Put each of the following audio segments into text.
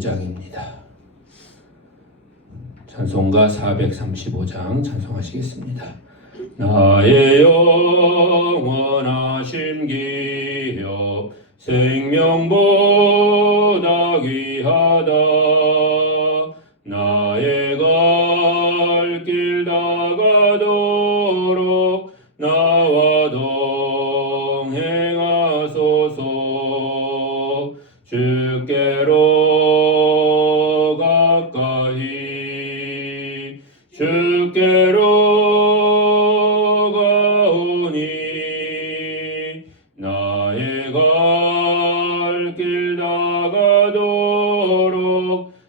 435장입니다. 찬송가 435장 찬송하시겠습니다. 나의 영원하신 기업 생명보다 귀하다. 나의 갈 길 다가도록 나와 동행하소서. 주께로 가까이 주께로 가오니 나의 갈 길 다가도록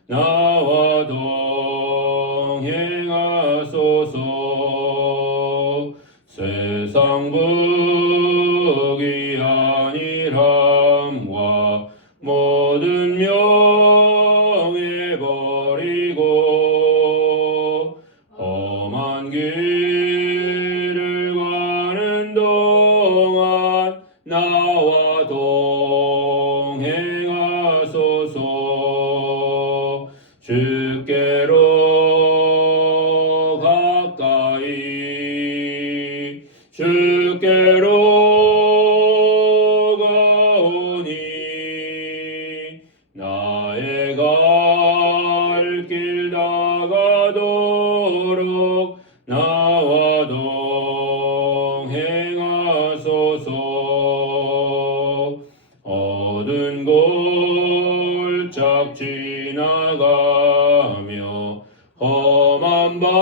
나와 동행하소서. 세상 복이 아니람과 모든 명예 버리고 험한 길을 가는 동안 나와 동행하소서. 주께로 가까이 주께로 가오니 나의 갈 길 다가도록 나와 동행하소서. 어두운 골짝 지나가며 험한 바다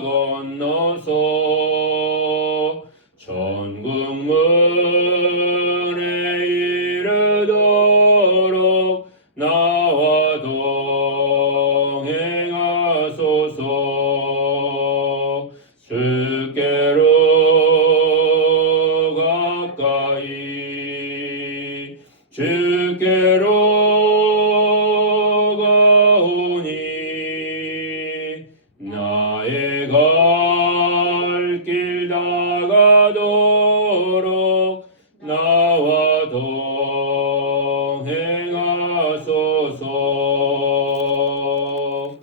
건너서 천국 문에 이르도록 나와 동행하소서. 주께로 가까이 주께로 가오니 나의 갈 길 다가도록 나와 동행하소서.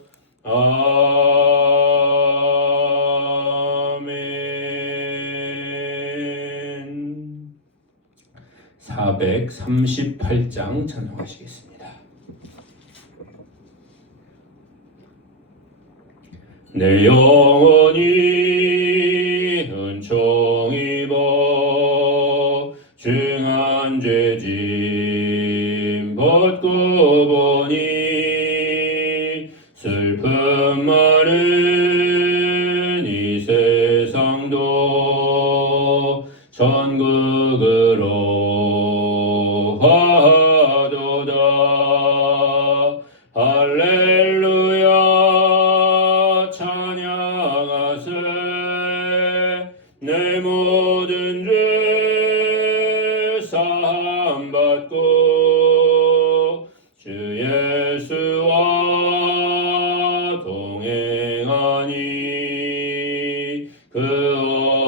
아멘. 438장 찬송하시겠습니다. 내 영혼이 은총 입어 중한 죄짐 벗고 보니 슬픔 많은 이 세상도 천국으로 하도다. 할렐루야 찬양하세. 내 모든 죄 사함 받고 주 예수와 동행하니 그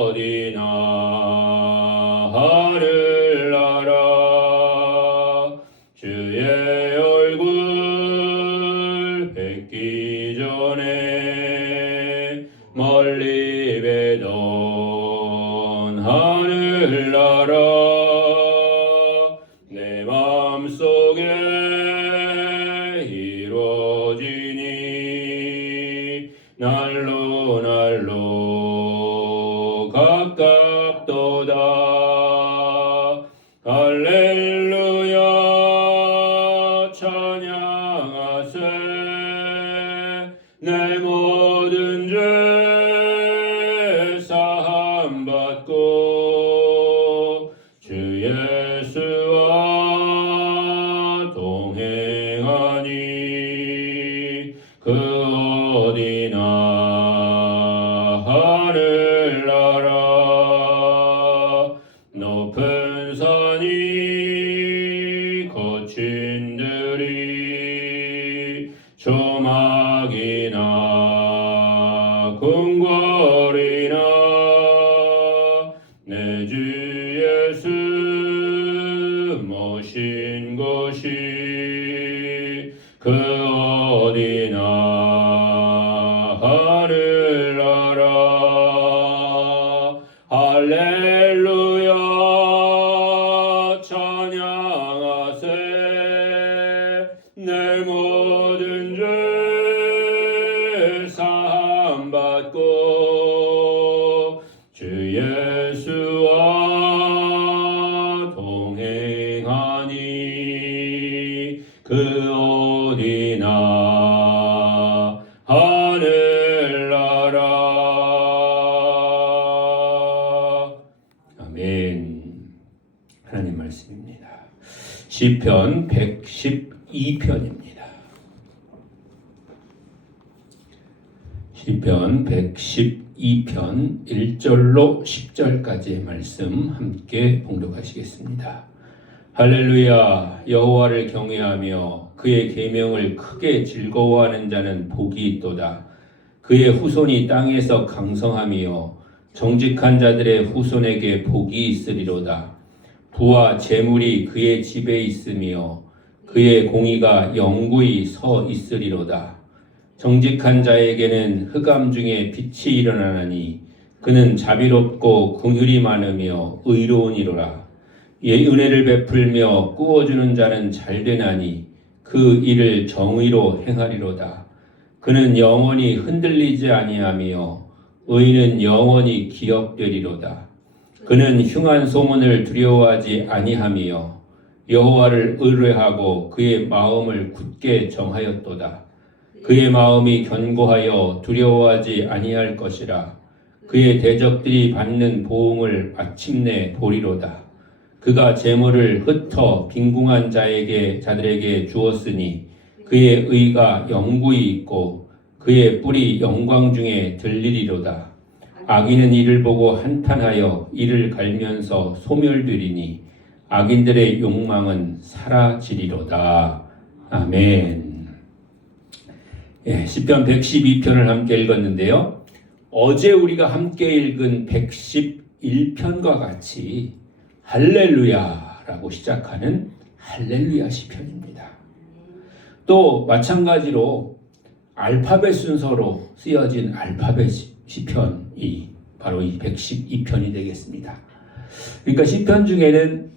어디나 하늘나라. 주의 얼굴 뵙기 전에 멀리 뵈던 하늘나라. 내 마음속에 이루어지니 날로 날로 가깝도다. 할렐루야 찬양하세. 내 모든 죄 사함 받고 주 예수와 동행하니 그 어디나 하늘나라. 높은 산이 거친 들이 조막이나 궁궐이나 내 주 예수 모신 곳이 그 어디나 하늘나라 할렐루야 찬양하세 내 모든 죄 사함받고 주 예수와 동행하니 그 어디나 하늘나라. 아멘. 하나님 말씀입니다. 시편 112편입니다. 시편 112편 1절로 10절까지의 말씀 함께 봉독하시겠습니다. 할렐루야. 여호와를 경외하며 그의 계명을 크게 즐거워하는 자는 복이 있도다. 그의 후손이 땅에서 강성하며 정직한 자들의 후손에게 복이 있으리로다. 부와 재물이 그의 집에 있으며 그의 공의가 영구히 서 있으리로다. 정직한 자에게는 흑암 중에 빛이 일어나나니 그는 자비롭고 긍휼이 많으며 의로우니로라. 은혜를 베풀며 꾸어주는 자는 잘되나니 그 일을 정의로 행하리로다. 그는 영원히 흔들리지 아니하며 의인은 영원히 기억되리로다. 그는 흉한 소문을 두려워하지 아니하며 여호와를 의뢰하고 그의 마음을 굳게 정하였도다. 그의 마음이 견고하여 두려워하지 아니할 것이라. 그의 대적들이 받는 보응을 마침내 보리로다. 그가 재물을 흩어 빈궁한 자들에게 주었으니 그의 의가 영구히 있고 그의 뿔이 영광 중에 들리리로다. 악인은 이를 보고 한탄하여 이를 갈면서 소멸되리니 악인들의 욕망은 사라지리로다. 아멘. 시편 112편을 함께 읽었는데요. 어제 우리가 함께 읽은 111편과 같이 할렐루야라고 시작하는 할렐루야 시편입니다. 또 마찬가지로 알파벳 순서로 쓰여진 알파벳 시편이 바로 이 112편이 되겠습니다. 그러니까 시편 중에는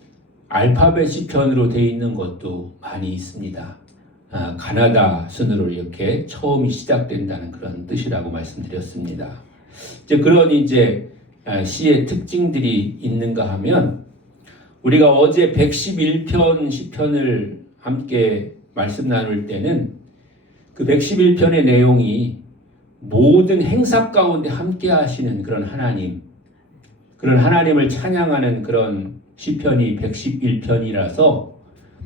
알파벳 시편으로 되어 있는 것도 많이 있습니다. 가나다 순으로 이렇게 처음이 시작된다는 그런 뜻이라고 말씀드렸습니다. 그런 시의 특징들이 있는가 하면 우리가 어제 111편 시편을 함께 말씀 나눌 때는 그 111편의 내용이 모든 행사 가운데 함께 하시는 그런 하나님을 찬양하는 그런 시편이 111편이라서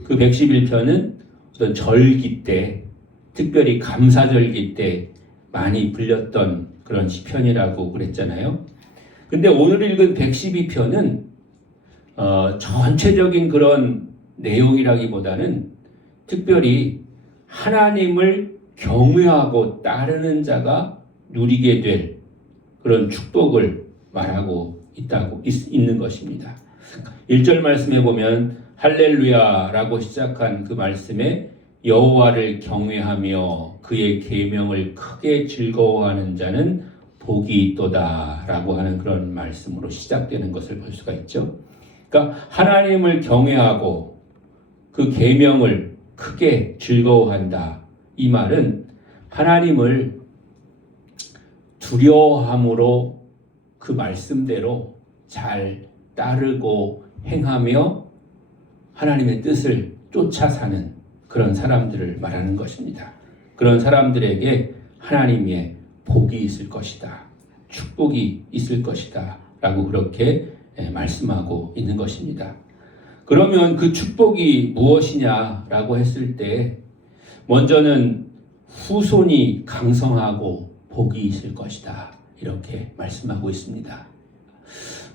그 111편은 어떤 절기 때, 특별히 감사절기 때 많이 불렸던 그런 시편이라고 그랬잖아요. 근데 오늘 읽은 112편은 전체적인 그런 내용이라기보다는 특별히 하나님을 경외하고 따르는 자가 누리게 될 그런 축복을 말하고 있는 것입니다. 1절 말씀에 보면 할렐루야라고 시작한 그 말씀에 여호와를 경외하며 그의 계명을 크게 즐거워하는 자는 복이 있도다라고 하는 그런 말씀으로 시작되는 것을 볼 수가 있죠. 그러니까 하나님을 경외하고 그 계명을 크게 즐거워한다. 이 말은 하나님을 두려워함으로 그 말씀대로 잘 따르고 행하며 하나님의 뜻을 쫓아 사는 그런 사람들을 말하는 것입니다. 그런 사람들에게 하나님의 복이 있을 것이다. 축복이 있을 것이다. 라고 그렇게 말씀하고 있는 것입니다. 그러면 그 축복이 무엇이냐라고 했을 때 먼저는 후손이 강성하고 복이 있을 것이다. 이렇게 말씀하고 있습니다.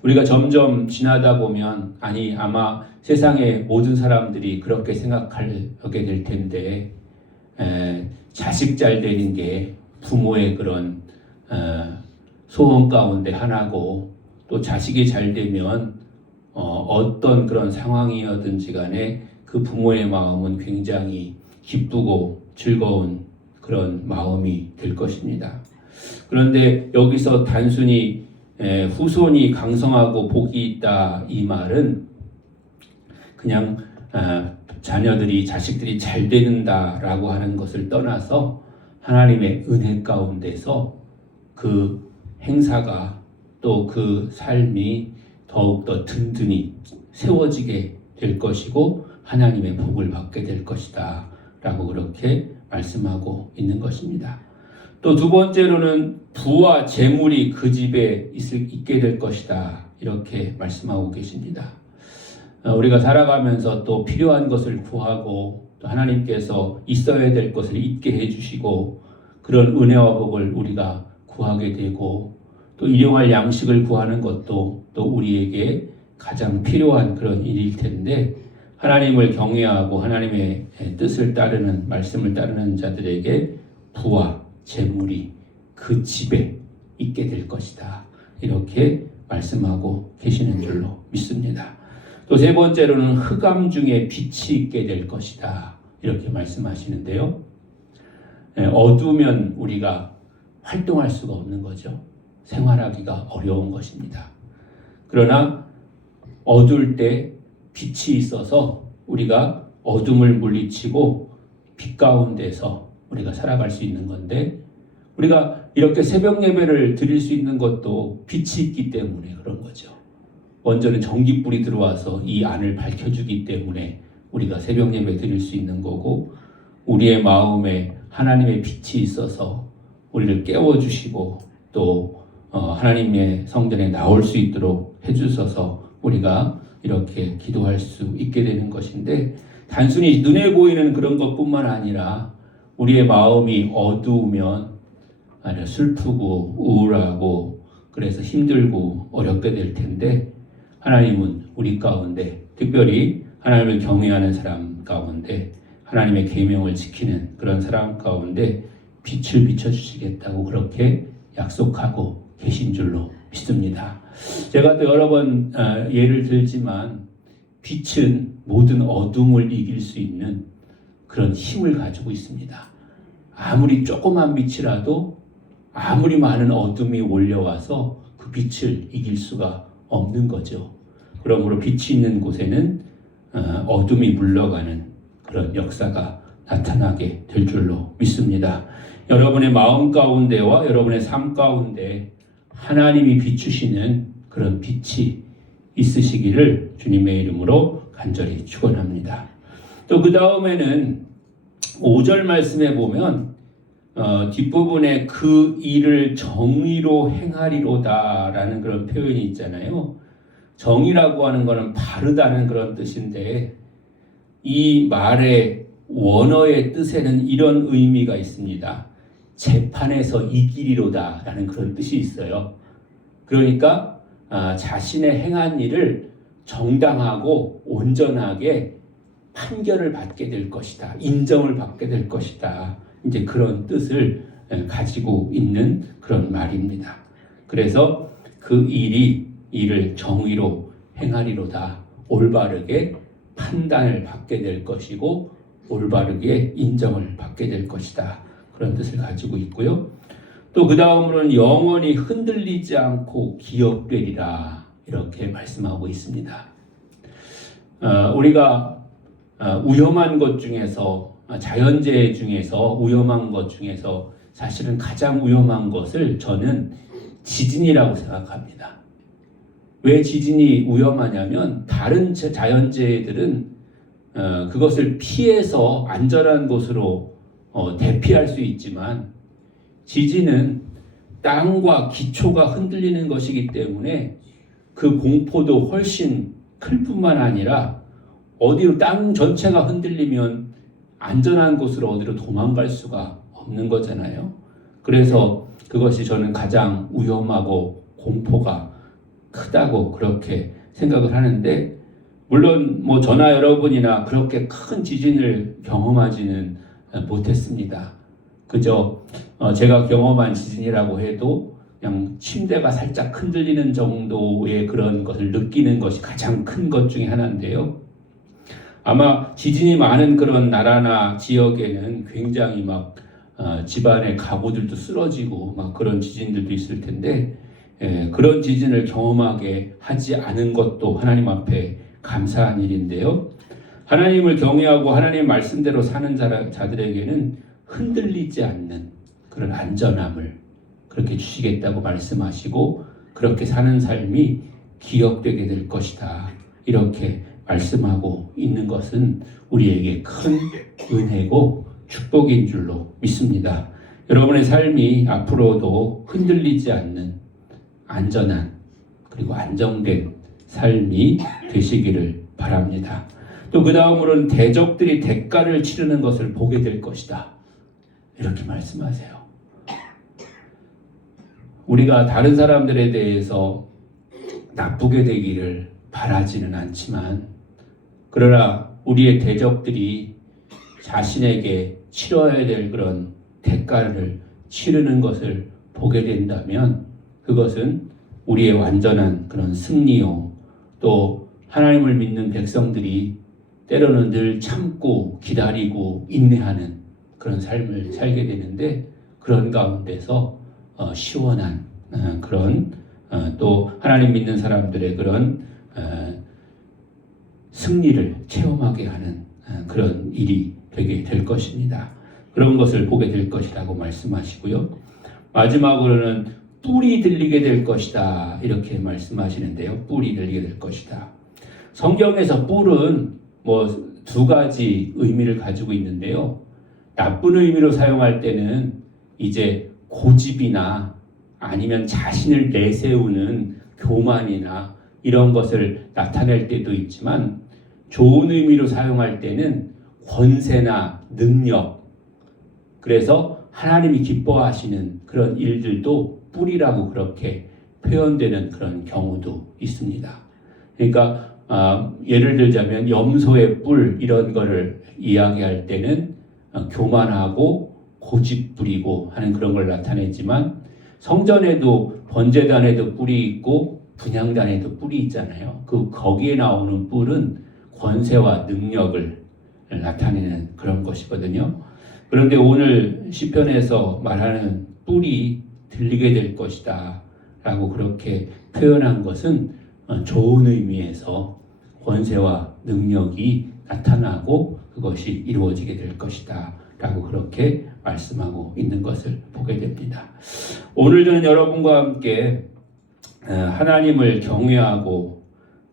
우리가 점점 지나다 보면 아마 세상의 모든 사람들이 그렇게 생각하게 될 텐데 자식 잘 되는 게 부모의 그런 소원 가운데 하나고 또 자식이 잘 되면 어떤 그런 상황이어든지 간에 그 그 부모의 마음은 굉장히 기쁘고 즐거운 그런 마음이 될 것입니다. 그런데 여기서 단순히 후손이 강성하고 복이 있다 이 말은 그냥 자녀들이 자식들이 잘 되는다라고 하는 것을 떠나서 하나님의 은혜 가운데서 그 행사가 또 그 삶이 더욱더 든든히 세워지게 될 것이고 하나님의 복을 받게 될 것이다 라고 그렇게 말씀하고 있는 것입니다. 또 두 번째로는 부와 재물이 그 집에 있게 될 것이다 이렇게 말씀하고 계십니다. 우리가 살아가면서 또 필요한 것을 구하고 또 하나님께서 있어야 될 것을 있게 해주시고 그런 은혜와 복을 우리가 구하게 되고 또 일용할 양식을 구하는 것도 또 우리에게 가장 필요한 그런 일일 텐데 하나님을 경외하고 하나님의 뜻을 따르는 말씀을 따르는 자들에게 부와 재물이 그 집에 있게 될 것이다 이렇게 말씀하고 계시는 줄로 믿습니다. 또 세 번째로는 흑암 중에 빛이 있게 될 것이다 이렇게 말씀하시는데요. 어두우면 우리가 활동할 수가 없는 거죠. 생활하기가 어려운 것입니다. 그러나 어두울 때 빛이 있어서 우리가 어둠을 물리치고 빛 가운데서 우리가 살아갈 수 있는 건데 우리가 이렇게 새벽 예배를 드릴 수 있는 것도 빛이 있기 때문에 그런 거죠. 먼저는 전기불이 들어와서 이 안을 밝혀주기 때문에 우리가 새벽 예배 드릴 수 있는 거고 우리의 마음에 하나님의 빛이 있어서 우리를 깨워주시고 또 하나님의 성전에 나올 수 있도록 해주셔서 우리가 이렇게 기도할 수 있게 되는 것인데 단순히 눈에 보이는 그런 것뿐만 아니라 우리의 마음이 어두우면 슬프고 우울하고 그래서 힘들고 어렵게 될 텐데 하나님은 우리 가운데 특별히 하나님을 경외하는 사람 가운데 하나님의 계명을 지키는 그런 사람 가운데 빛을 비춰주시겠다고 그렇게 약속하고 계신 줄로 믿습니다. 제가 또 여러 번 예를 들지만 빛은 모든 어둠을 이길 수 있는 그런 힘을 가지고 있습니다. 아무리 조그만 빛이라도 아무리 많은 어둠이 몰려와서 그 빛을 이길 수가 없는 거죠. 그러므로 빛이 있는 곳에는 어둠이 물러가는 그런 역사가 나타나게 될 줄로 믿습니다. 여러분의 마음 가운데와 여러분의 삶 가운데 하나님이 비추시는 그런 빛이 있으시기를 주님의 이름으로 간절히 축원합니다. 또 그 다음에는 5절 말씀에 보면 뒷부분에 그 일을 정의로 행하리로다 라는 그런 표현이 있잖아요. 정의라고 하는 것은 바르다는 그런 뜻인데 이 말의 원어의 뜻에는 이런 의미가 있습니다. 재판에서 이기리로다 라는 그런 뜻이 있어요. 그러니까 자신의 행한 일을 정당하고 온전하게 판결을 받게 될 것이다. 인정을 받게 될 것이다. 이제 그런 뜻을 가지고 있는 그런 말입니다. 그래서 그 일을 정의로 행하리로다. 올바르게 판단을 받게 될 것이고 올바르게 인정을 받게 될 것이다. 그런 뜻을 가지고 있고요. 또 그 다음으로는 영원히 흔들리지 않고 기업되리라 이렇게 말씀하고 있습니다. 우리가 위험한 것 중에서 자연재해 중에서 위험한 것 중에서 사실은 가장 위험한 것을 저는 지진이라고 생각합니다. 왜 지진이 위험하냐면 다른 자연재해들은 그것을 피해서 안전한 곳으로 대피할 수 있지만 지진은 땅과 기초가 흔들리는 것이기 때문에 그 공포도 훨씬 클 뿐만 아니라 어디로 땅 전체가 흔들리면 안전한 곳으로 어디로 도망갈 수가 없는 거잖아요. 그래서 그것이 저는 가장 위험하고 공포가 크다고 그렇게 생각을 하는데 물론 저나 여러분이나 그렇게 큰 지진을 경험하지는 못했습니다. 그저 제가 경험한 지진이라고 해도 그냥 침대가 살짝 흔들리는 정도의 그런 것을 느끼는 것이 가장 큰 것 중에 하나인데요. 아마 지진이 많은 그런 나라나 지역에는 굉장히 막 집안의 가구들도 쓰러지고 막 그런 지진들도 있을 텐데 그런 지진을 경험하게 하지 않은 것도 하나님 앞에 감사한 일인데요. 하나님을 경외하고 하나님의 말씀대로 사는 자들에게는 흔들리지 않는 그런 안전함을 그렇게 주시겠다고 말씀하시고 그렇게 사는 삶이 기억되게 될 것이다. 이렇게 말씀하고 있는 것은 우리에게 큰 은혜고 축복인 줄로 믿습니다. 여러분의 삶이 앞으로도 흔들리지 않는 안전한 그리고 안정된 삶이 되시기를 바랍니다. 또 그 다음으로는 대적들이 대가를 치르는 것을 보게 될 것이다. 이렇게 말씀하세요. 우리가 다른 사람들에 대해서 나쁘게 되기를 바라지는 않지만 그러나 우리의 대적들이 자신에게 치러야 될 그런 대가를 치르는 것을 보게 된다면 그것은 우리의 완전한 그런 승리요 또 하나님을 믿는 백성들이 때로는 늘 참고 기다리고 인내하는 그런 삶을 살게 되는데 그런 가운데서 시원한 그런 또 하나님 믿는 사람들의 그런 승리를 체험하게 하는 그런 일이 되게 될 것입니다. 그런 것을 보게 될 것이라고 말씀하시고요. 마지막으로는 뿔이 들리게 될 것이다. 이렇게 말씀하시는데요. 뿔이 들리게 될 것이다. 성경에서 뿔은 두 가지 의미를 가지고 있는데요. 나쁜 의미로 사용할 때는 이제 고집이나 아니면 자신을 내세우는 교만이나 이런 것을 나타낼 때도 있지만 좋은 의미로 사용할 때는 권세나 능력 그래서 하나님이 기뻐하시는 그런 일들도 뿔이라고 그렇게 표현되는 그런 경우도 있습니다. 그러니까 예를 들자면 염소의 뿔 이런 거를 이야기할 때는 교만하고 고집 부리고 하는 그런 걸 나타내지만 성전에도 번제단에도 뿔이 있고 분향단에도 뿔이 있잖아요. 거기에 나오는 뿔은 권세와 능력을 나타내는 그런 것이거든요. 그런데 오늘 시편에서 말하는 뿔이 들리게 될 것이다 라고 그렇게 표현한 것은 좋은 의미에서 권세와 능력이 나타나고 그것이 이루어지게 될 것이다 라고 그렇게 말씀하고 있는 것을 보게 됩니다. 오늘 저는 여러분과 함께 하나님을 경외하고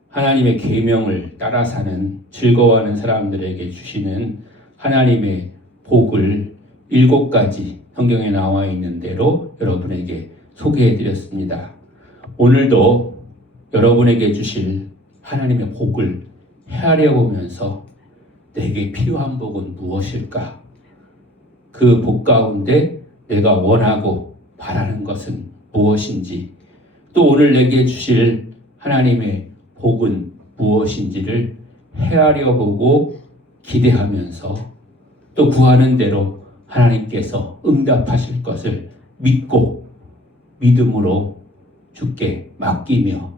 하나님의 계명을 따라 사는 즐거워하는 사람들에게 주시는 하나님의 복을 7가지 성경에 나와 있는 대로 여러분에게 소개해 드렸습니다. 오늘도 여러분에게 주실 하나님의 복을 헤아려 보면서 내게 필요한 복은 무엇일까? 그 복 가운데 내가 원하고 바라는 것은 무엇인지 또 오늘 내게 주실 하나님의 복은 무엇인지를 헤아려 보고 기대하면서 또 구하는 대로 하나님께서 응답하실 것을 믿고 믿음으로 주께 맡기며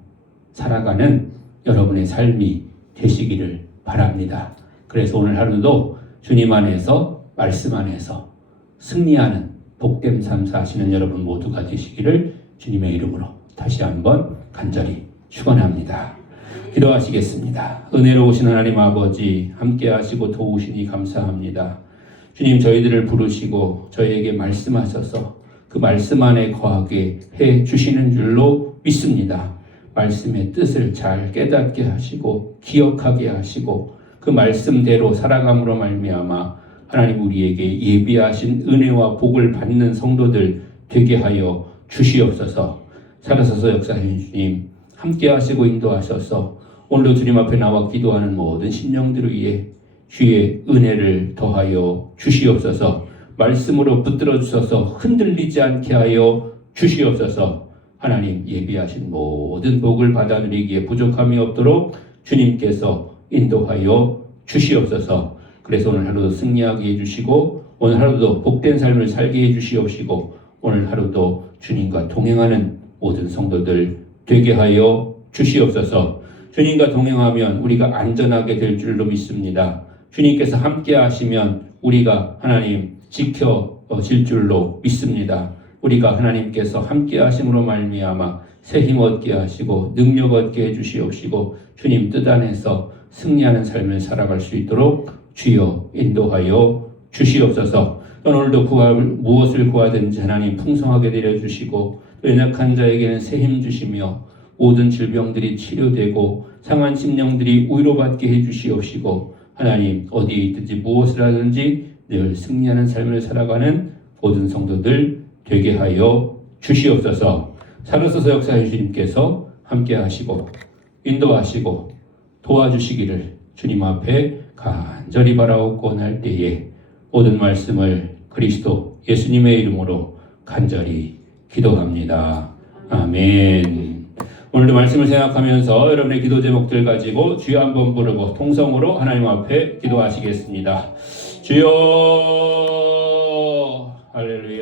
살아가는 여러분의 삶이 되시기를 바랍니다. 그래서 오늘 하루도 주님 안에서 말씀 안에서 승리하는 복된 삶 사시는 여러분 모두가 되시기를 주님의 이름으로 다시 한번 간절히 축원합니다. 기도하시겠습니다. 은혜로우신 하나님 아버지 함께 하시고 도우시니 감사합니다. 주님 저희들을 부르시고 저희에게 말씀하셔서 그 말씀 안에 거하게 해 주시는 줄로 믿습니다. 말씀의 뜻을 잘 깨닫게 하시고 기억하게 하시고 그 말씀대로 살아감으로 말미암아 하나님 우리에게 예비하신 은혜와 복을 받는 성도들 되게 하여 주시옵소서. 살아서서 역사하신 주님 함께 하시고 인도하셔서 오늘도 주님 앞에 나와 기도하는 모든 심령들을 위해 주의 은혜를 더하여 주시옵소서. 말씀으로 붙들어 주셔서 흔들리지 않게 하여 주시옵소서. 하나님 예비하신 모든 복을 받아 누리기에 부족함이 없도록 주님께서 인도하여 주시옵소서. 그래서 오늘 하루도 승리하게 해주시고 오늘 하루도 복된 삶을 살게 해주시옵시고 오늘 하루도 주님과 동행하는 모든 성도들 되게 하여 주시옵소서. 주님과 동행하면 우리가 안전하게 될 줄로 믿습니다. 주님께서 함께 하시면 우리가 하나님 지켜질 줄로 믿습니다. 우리가 하나님께서 함께 하심으로 말미암아 새 힘 얻게 하시고 능력 얻게 해주시옵시고 주님 뜻 안에서 승리하는 삶을 살아갈 수 있도록 주여 인도하여 주시옵소서. 오늘도 무엇을 구하든지 하나님 풍성하게 내려주시고 연약한 자에게는 새 힘 주시며 모든 질병들이 치료되고 상한 심령들이 위로받게 해주시옵시고 하나님 어디에 있든지 무엇을 하든지 늘 승리하는 삶을 살아가는 모든 성도들 되게 하여 주시옵소서. 살아서서 역사해 주님께서 함께 하시고 인도하시고 도와주시기를 주님 앞에 간절히 바라옵고 날 때에 모든 말씀을 그리스도 예수님의 이름으로 간절히 기도합니다. 아멘. 오늘도 말씀을 생각하면서 여러분의 기도 제목들 가지고 주여 한번 부르고 통성으로 하나님 앞에 기도하시겠습니다. 주여 할렐루야.